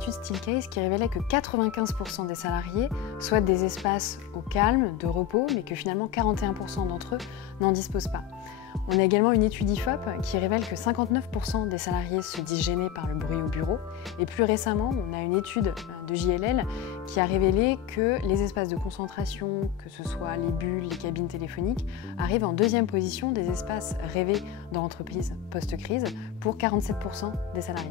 étude Steelcase qui révélait que 95% des salariés souhaitent des espaces au calme, de repos, mais que finalement 41% d'entre eux n'en disposent pas. On a également une étude IFOP qui révèle que 59% des salariés se disent gênés par le bruit au bureau. Et plus récemment, on a une étude de JLL qui a révélé que les espaces de concentration, que ce soit les bulles, les cabines téléphoniques, arrivent en deuxième position des espaces rêvés dans l'entreprise post-crise pour 47% des salariés.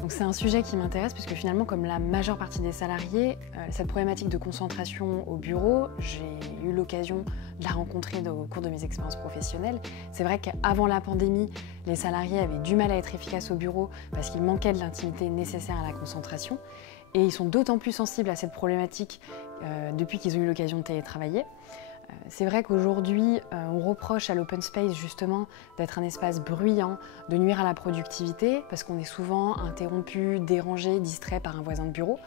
Donc c'est un sujet qui m'intéresse puisque finalement, comme la majeure partie des salariés, cette problématique de concentration au bureau, j'ai eu l'occasion de la rencontrer au cours de mes expériences professionnelles. C'est vrai qu'avant la pandémie, les salariés avaient du mal à être efficaces au bureau parce qu'il manquait de l'intimité nécessaire à la concentration. Et ils sont d'autant plus sensibles à cette problématique depuis qu'ils ont eu l'occasion de télétravailler. C'est vrai qu'aujourd'hui, on reproche à l'open space justement d'être un espace bruyant, de nuire à la productivité, parce qu'on est souvent interrompu, dérangé, distrait par un voisin de bureau,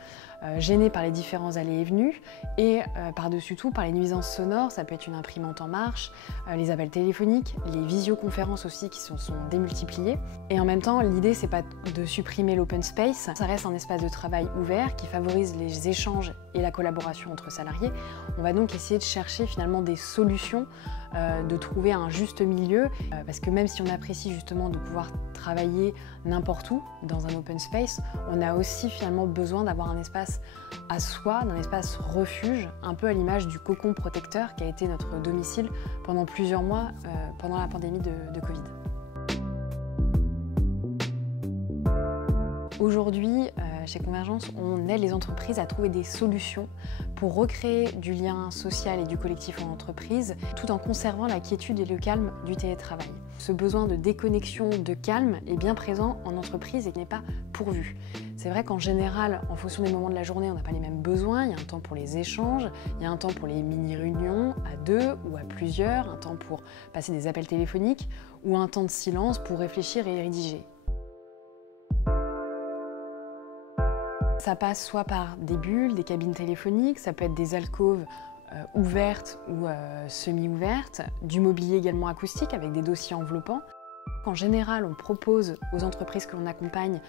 gêné par les différents allées et venues, et par-dessus tout par les nuisances sonores. Ça peut être une imprimante en marche, les appels téléphoniques, les visioconférences aussi qui se sont démultipliées. Et en même temps, l'idée, c'est pas de supprimer l'open space, ça reste un espace de travail ouvert qui favorise les échanges et la collaboration entre salariés. On va donc essayer de chercher finalement des solutions, de trouver un juste milieu, parce que même si on apprécie justement de pouvoir travailler n'importe où dans un open space, on a aussi finalement besoin d'avoir un espace à soi, d'un espace refuge, un peu à l'image du cocon protecteur qui a été notre domicile pendant plusieurs mois pendant la pandémie de Covid. Aujourd'hui, chez Convergence, on aide les entreprises à trouver des solutions pour recréer du lien social et du collectif en entreprise, tout en conservant la quiétude et le calme du télétravail. Ce besoin de déconnexion, de calme est bien présent en entreprise et n'est pas pourvu. C'est vrai qu'en général, en fonction des moments de la journée, on n'a pas les mêmes besoins. Il y a un temps pour les échanges, il y a un temps pour les mini-réunions à deux ou à plusieurs, un temps pour passer des appels téléphoniques ou un temps de silence pour réfléchir et rédiger. Ça passe soit par des bulles, des cabines téléphoniques, ça peut être des alcôves ouvertes ou semi-ouvertes, du mobilier également acoustique avec des dossiers enveloppants. En général, on propose aux entreprises que l'on accompagne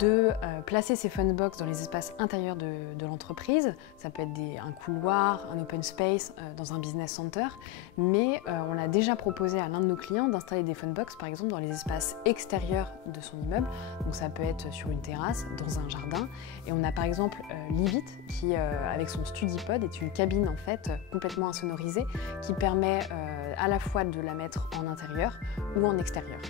de placer ces funbox dans les espaces intérieurs de l'entreprise. Ça peut être un couloir, un open space, dans un business center. Mais on a déjà proposé à l'un de nos clients d'installer des funbox, par exemple, dans les espaces extérieurs de son immeuble. Donc ça peut être sur une terrasse, dans un jardin. Et on a par exemple Livit, qui, avec son StudiPod, est une cabine en fait complètement insonorisée, qui permet à la fois de la mettre en intérieur ou en extérieur.